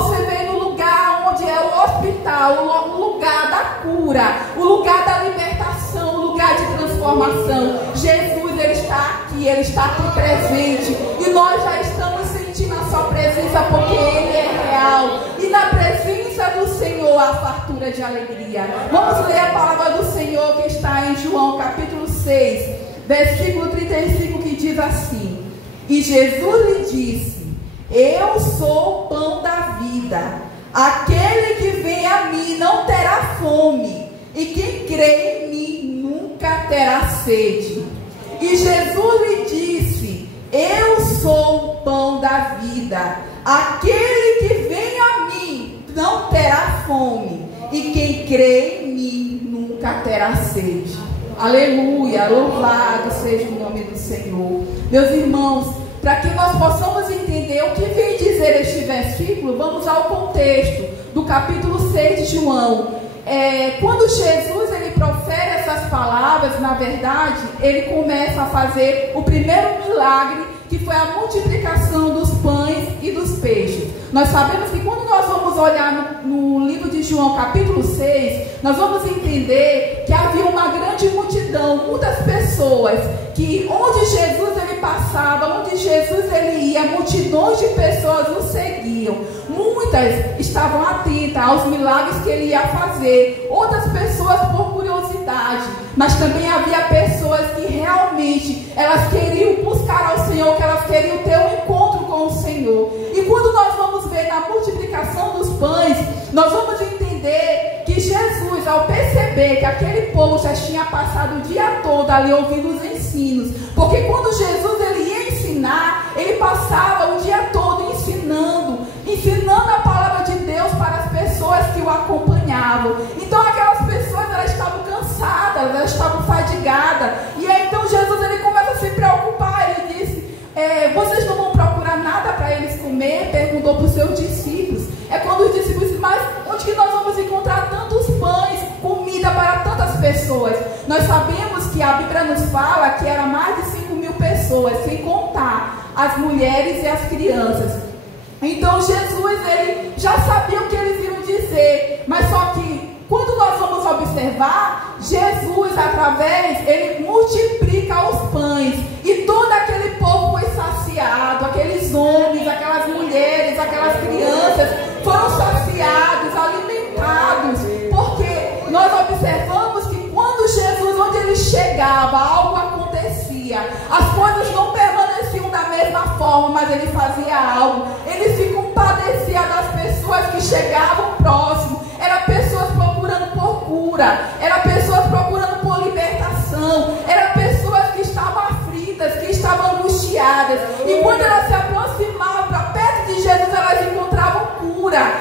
você vem no lugar onde é o hospital, o lugar da cura, o lugar da libertação, o lugar de transformação. Jesus, Ele está aqui presente. E nós já estamos sentindo a sua presença, porque Ele é real. E na presença do Senhor há fartura de alegria. Vamos ler a palavra do Senhor que está em João capítulo 6, versículo 35, que diz assim: E Jesus lhe disse: Eu sou o pão da vida. Aquele que vem a mim não terá fome, e quem crê em mim nunca terá sede. E Jesus lhe disse: Eu sou o pão da vida. Aquele que vem a mim não terá fome, e quem crê em mim nunca terá sede. Aleluia, louvado seja o nome do Senhor. Meus irmãos, para que nós possamos entender o que vem dizer este versículo, vamos ao contexto do capítulo 6 de João. Quando Jesus ele profere essas palavras, na verdade, ele começa a fazer o primeiro milagre, que foi a multiplicação dos pães e dos peixes. Nós sabemos que quando nós vamos olhar no livro de João, capítulo 6, nós vamos entender que havia uma grande multidão, muitas pessoas, que onde Jesus ele passava, onde Jesus ele ia, multidões de pessoas o seguiam. Muitas estavam atentas aos milagres que ele ia fazer, outras pessoas por curiosidade, mas também havia pessoas que realmente elas queriam buscar ao Senhor, que elas queriam ter um encontro com o Senhor. E quando nós vamos ver na multiplicação dos pães, nós vamos entender que Jesus, ao perceber que aquele povo já tinha passado o dia todo ali ouvindo os ensinos, porque quando Jesus ele ia ensinar, ele passava o dia todo ensinando a palavra de Deus para as pessoas que o acompanhavam. Então aquelas pessoas elas estavam cansadas, elas estavam fadigadas, e aí então Jesus ele começa a se preocupar. Ele disse: vocês não vão procurar nada para eles comer? Perguntou para os seus discípulos. Quando os discípulos dizem: mas onde que nós vamos encontrar tantos pães, comida para tantas pessoas? Nós sabemos que a Bíblia nos fala que era mais de 5.000 pessoas, sem contar as mulheres e as crianças. Então Jesus ele já sabia o que eles iam dizer, mas só que quando nós vamos observar, Jesus ele multiplica os pães, e todo aquele povo foi saciado, aqueles homens, aquelas mulheres, aquelas crianças foram saciados, alimentados, porque nós observamos que quando Jesus, onde ele chegava, algo acontecia, as coisas não permaneciam da mesma forma, mas ele fazia algo. Ele se compadecia das pessoas que chegavam próximo. Eram pessoas procurando por cura, eram pessoas procurando por libertação, eram pessoas que estavam aflitas, que estavam angustiadas, e quando elas se aproximavam para perto de Jesus, elas encontravam cura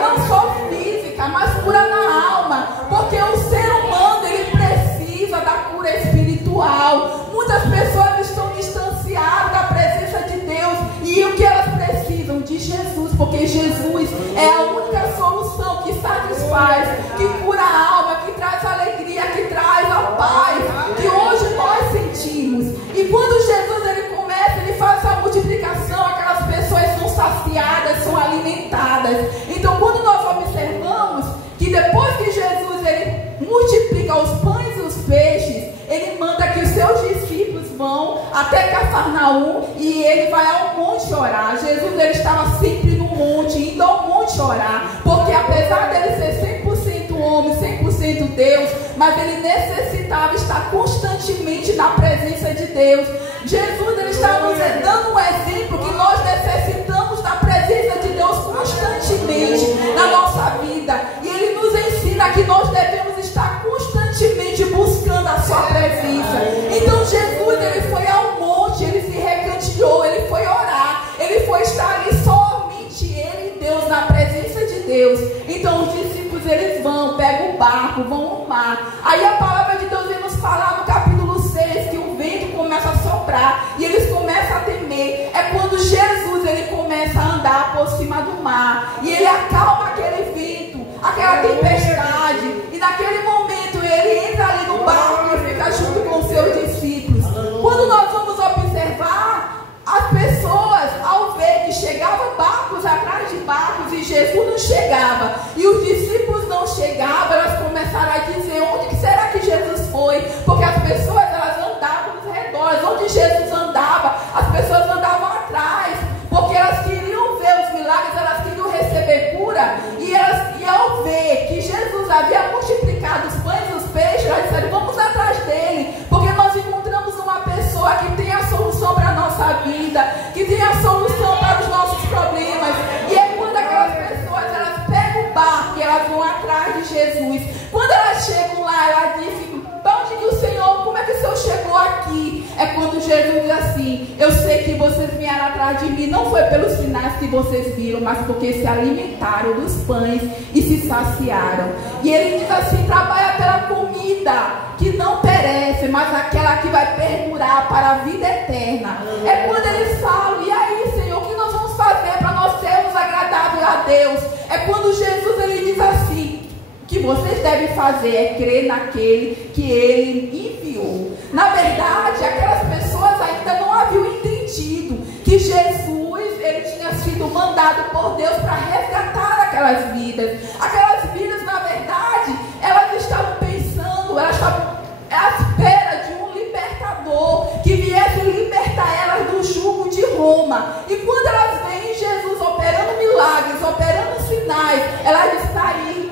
não só física, mas cura na alma, porque o ser humano ele precisa da cura espiritual. Muitas pessoas estão distanciadas da presença de Deus, e o que elas precisam? De Jesus, porque Jesus é a única solução que satisfaz, que cura a alma, que traz alegria, que traz a paz que hoje nós sentimos. E quando Jesus ele começa, ele faz essa multiplicação, aquelas pessoas são saciadas, são alimentadas. Então quando nós observamos que depois que Jesus ele multiplica os pães e os peixes, ele manda que os seus discípulos vão até Cafarnaum, e ele vai ao monte orar. Jesus ele estava sempre no monte, indo ao monte orar, porque apesar dele ser 100% homem, 100% Deus, mas ele necessitava estar constantemente na presença de Deus. Jesus ele está nos dando um exemplo que nós necessitamos da presença de Deus constantemente na nossa vida, e ele nos ensina que nós devemos estar constantemente buscando a sua presença. Então Jesus ele foi ao monte, ele se recandeou, ele foi orar, ele foi estar ali somente ele e Deus, na presença de Deus. Então os discípulos eles vão, pegam o barco, vão ao mar. Aí a palavra de Deus vem nos falar no capítulo 6 que o vento começa a soprar e eles começam a temer. É quando Jesus ele começa a andar por cima do mar, e ele acalma aquele vento, aquela tempestade, e naquele momento ele entra ali no barco e fica junto com os seus discípulos. Quando nós vamos observar, as pessoas ao ver que chegavam barcos atrás de barcos, e Jesus não chegava e os discípulos não chegavam, elas começaram a dizer: onde que será que Jesus foi? Porque as pessoas, elas andavam nos redores, onde Jesus andava, as pessoas andavam atrás, porque elas queriam ver os milagres, elas queriam receber cura, e ao ver que Jesus havia multiplicado os pães e os peixes, elas disseram: vamos atrás dele, porque nós encontramos uma pessoa que tem a solução para a nossa vida, que tem a solução para os nossos problemas. E é quando aquelas pessoas, elas pegam o barco e elas vão atrás de Jesus. Quando elas chegam lá, elas dizem: para onde que o Senhor, como é que o Senhor chegou aqui? É quando Jesus diz assim: eu sei que vocês vieram atrás de mim, não foi pelos sinais que vocês viram, mas porque se alimentaram dos pães e se saciaram. E ele diz assim: trabalha pela comida que não perece, mas aquela que vai perdurar para a vida eterna. É quando eles falam: e aí, Senhor, o que nós vamos fazer para nós sermos agradáveis a Deus? É quando Jesus, ele diz assim: o que vocês devem fazer é crer naquele que ele enviou. Na verdade, aquelas pessoas ainda não haviam entendido que Jesus, ele tinha sido mandado por Deus para resgatar aquelas vidas. Aquelas vidas, na verdade, elas estavam pensando, elas estavam à espera de um libertador que viesse libertar elas do jugo de Roma. E quando elas veem Jesus operando milagres, operando sinais, elas dizem: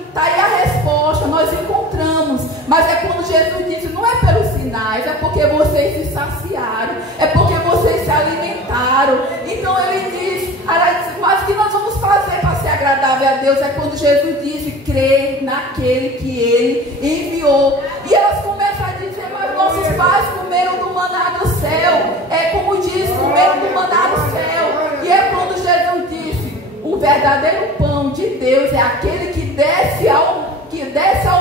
está aí a resposta, nós encontramos. Mas é quando Jesus disse: não é pelos sinais, é porque vocês se saciaram, é porque vocês se alimentaram. Então ele diz: mas o que nós vamos fazer para ser agradável a Deus? É quando Jesus disse: crer naquele que ele enviou. E elas começam a dizer: mas nossos pais comeram do maná do céu. É como diz: comeram do maná do céu. E é quando Jesus disse: o verdadeiro pão de Deus é aquele que desce ao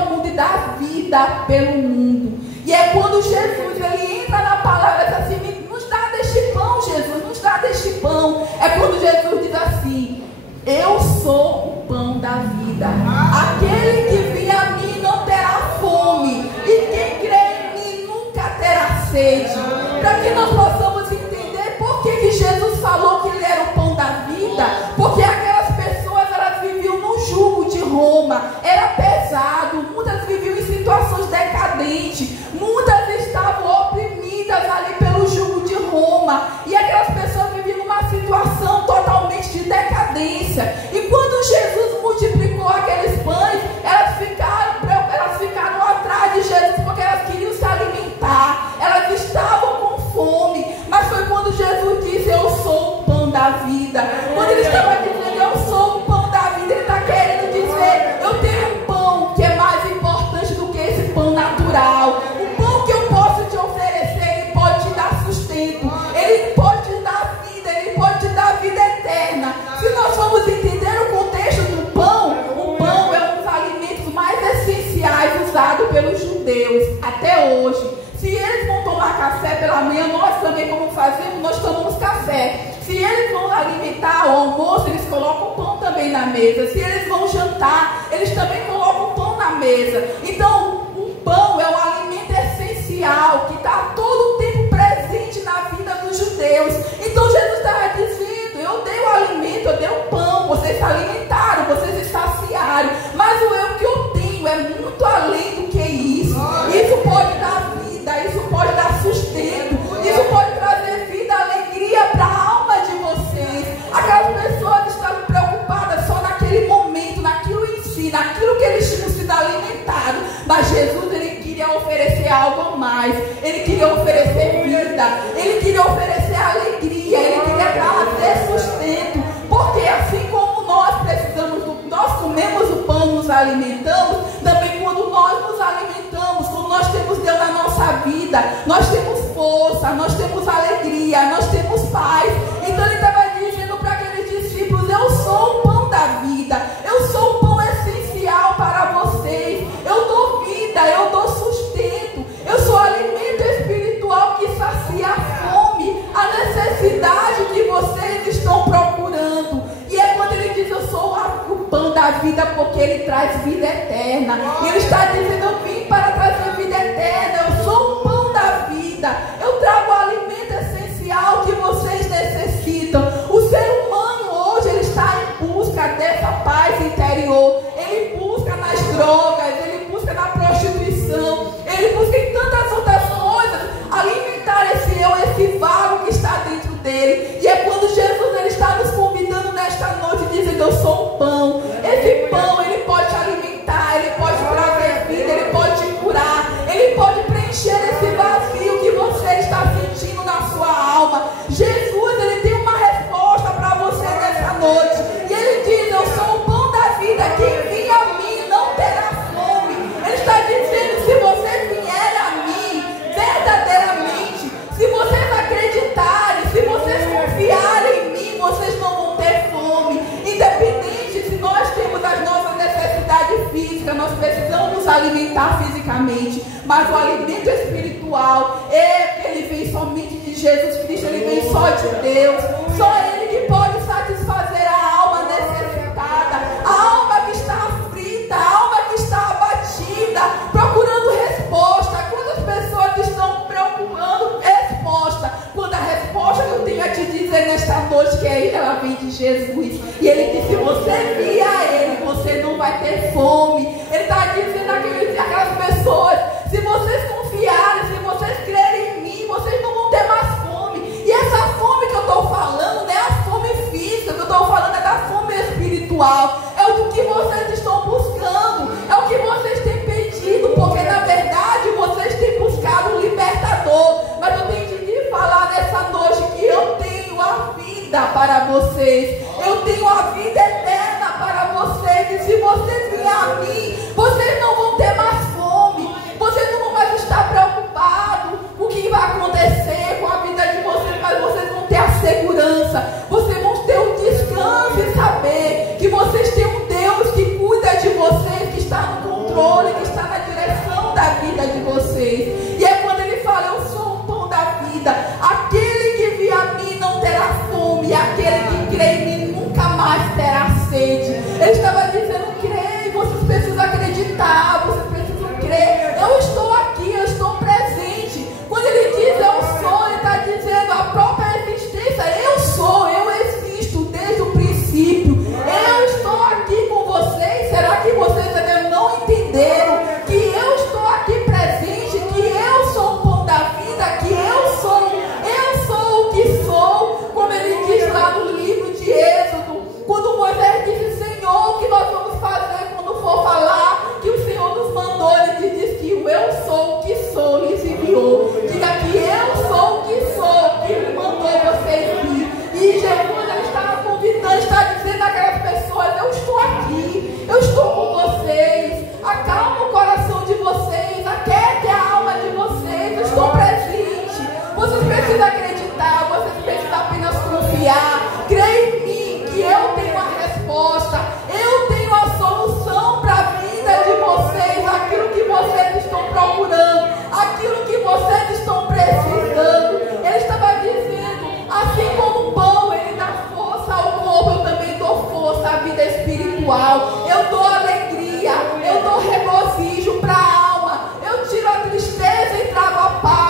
mundo e dá vida pelo mundo. E é quando Jesus, ele entra na palavra e diz assim: nos dá deste pão, Jesus, nos dá deste pão. É quando Jesus diz assim: eu sou o pão da vida. Aquele que vem a mim não terá fome, e quem crê em mim nunca terá sede. Para que nós possamos entender por que Jesus falou que ele era o pão da vida. Porque aquelas pessoas, elas viviam no jugo de Roma, era pesado, muitas viviam em situações decadentes, muitas estavam oprimidas ali pelo jugo de Roma, e aquelas pessoas viviam numa situação totalmente de decadência. E quando Jesus multiplicou aqueles pães, elas ficaram atrás de Jesus, porque elas queriam se alimentar, elas estavam com fome. Mas foi quando Jesus disse: eu sou o pão da vida. Quando ele estava dizendo: eu sou o pão da vida, ele está querendo dizer: eu tenho um pão que é mais importante do que esse pão natural. O pão que eu posso te oferecer, ele pode te dar sustento, ele pode te dar vida, ele pode te dar vida eterna. Se nós formos entender o contexto do pão, o pão é um dos alimentos mais essenciais usados pelos judeus até hoje. Se eles vão tomar café pela manhã, nós também, como fazemos, nós tomamos café. Se eles vão alimentar o almoço, eles colocam pão também na mesa. Se eles vão jantar, eles também colocam pão na mesa. Então, o pão é um alimento essencial que está todo o tempo presente na vida dos judeus. Então, Jesus estava dizendo: eu dei o alimento, eu dei o pão, vocês se alimentaram, vocês se saciaram. Mas o eu que eu tenho é muito além do que isso. Isso pode dar vida, isso pode dar sustento, isso pode trazer vida, alegria para a alma de vocês. Aquelas pessoas estavam preocupadas só naquele momento, naquilo em si, naquilo que eles tinham sido alimentados. Mas Jesus, ele queria oferecer algo a mais. Ele queria oferecer vida, ele queria oferecer alegria, ele queria trazer sustento. Porque assim como nós precisamos, nós comemos o pão, nos alimentamos, também quando nós nos alimentamos, quando nós temos Deus na nossa vida, nós temos força, nós temos alegria, nós temos paz. Então ele estava dizendo para aqueles discípulos: eu sou o pão da vida, eu sou o pão essencial para vocês, eu dou vida, eu dou sustento, eu sou alimento espiritual que sacia a fome, a necessidade que vocês estão procurando. E é quando ele diz: eu sou o pão da vida, porque ele traz vida eterna. E ele está dizendo: eu vim para trazer vida eterna, eu sou o pão da vida, eu trago o alimento essencial que vocês necessitam. O ser humano hoje, ele está em busca dessa paz nos alimentar fisicamente, mas o alimento espiritual, ele vem somente de Jesus Cristo, ele vem só de Deus. Só Ele que pode satisfazer a alma necessitada, a alma que está aflita, a alma que está abatida, procurando resposta. Quantas pessoas estão procurando resposta, quando a resposta que eu tenho a te dizer nesta noite, que ela vem de Jesus. E Ele disse: se você vir a Ele, você não vai ter fome. Ele está dizendo aquelas pessoas: se vocês confiarem, se vocês crerem em mim, vocês não vão ter mais fome. E essa fome que eu estou falando não é a fome física, que eu estou falando é da fome espiritual. É o que vocês estão buscando, é o que vocês têm pedido, porque na verdade vocês têm buscado um libertador. Mas eu tenho que falar nessa noite que eu tenho a vida para vocês, eu tenho a vida eterna para vocês. E se vocês virem a mim, vocês não vão ter mais fome, vocês não vão mais estar preocupados com o que vai acontecer com a vida de vocês, mas vocês vão ter a segurança, vocês vão ter o descanso e saber que vocês têm um Deus que cuida de vocês, que está no controle, que está na direção da vida de vocês. E é quando Ele fala: eu sou o pão da vida, aquele que vier a mim não terá fome, e aquele que crê em mim nunca mais terá sede. Ele estava dizendo: creia, vocês precisam acreditar, vocês precisam crer. Eu estou aqui, eu estou presente. Quando Ele diz eu sou, Ele está dizendo a própria existência. Eu sou, eu existo desde o princípio. Eu estou aqui com vocês. Será que vocês ainda não entenderam que eu estou aqui presente, que eu sou o pão da vida, que eu sou o que sou? Como Ele diz lá no livro de Êxodo, quando Moisés disse: Senhor, o que nós vamos fazer quando for falar que o Senhor nos mandou? Ele diz que o eu sou o que sou lhes enviou. Diga que eu sou o que sou, que Ele mandou vocês vir. E Jesus, Ele estava convidando, está dizendo àquelas pessoas: eu estou aqui, eu estou com vocês. Acalma o coração de vocês, aquiete a alma de vocês, eu estou presente. Vocês precisam acreditar, vocês precisam apenas confiar. Creia em mim, que eu tenho a resposta, eu tenho a solução para a vida de vocês, aquilo que vocês estão procurando, aquilo que vocês estão precisando. Ele estava dizendo: assim como o pão, ele dá força ao corpo, eu também dou força à vida espiritual. Eu dou alegria, eu dou regozijo para a alma, eu tiro a tristeza e trago a paz.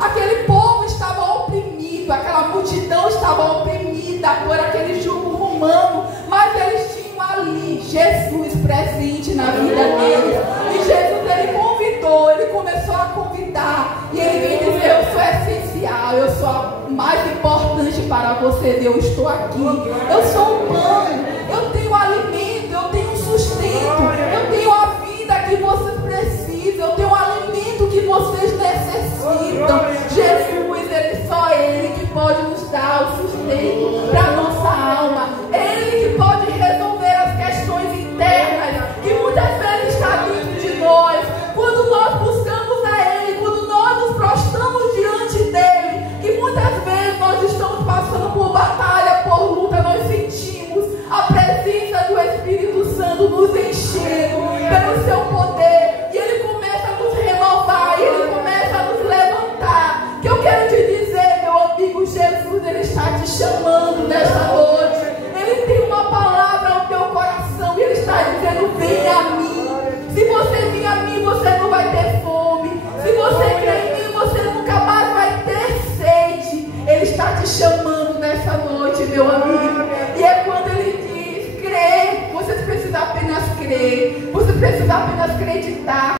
Aquele povo estava oprimido, aquela multidão estava oprimida por aquele jugo romano, mas eles tinham ali Jesus presente na vida deles. E Jesus, Ele convidou, Ele começou a convidar, e Ele veio dizer: eu sou essencial, eu sou a mais importante para você. Eu estou aqui, eu sou o pão, eu tenho alimento, eu tenho sustento, eu tenho a vida que vocês precisam, eu tenho o alimento que vocês necessitam. Jesus, só Ele que pode nos dar o sustento para a nossa alma. Ele que pode resolver as questões internas que muitas vezes está dentro de nós. Quando nós buscamos a Ele, quando nós nos prostramos diante dEle, que muitas vezes nós estamos passando por batalha, por luta, nós sentimos a presença do Espírito Santo nos enchendo pelo seu poder, e Ele começa a nos renovar, e Ele começa a nos levantar. Que eu quero te dizer, meu amigo, Jesus, Ele está te chamando nesta noite. Ele tem uma palavra ao teu coração, e Ele está dizendo: venha a mim. Se você vir a mim, você não vai ter fome. Se você crer em mim, você nunca mais vai ter sede. Ele está te chamando nessa noite, meu amigo. E é quando Ele diz: crê. Você precisa apenas crer, você precisa apenas acreditar.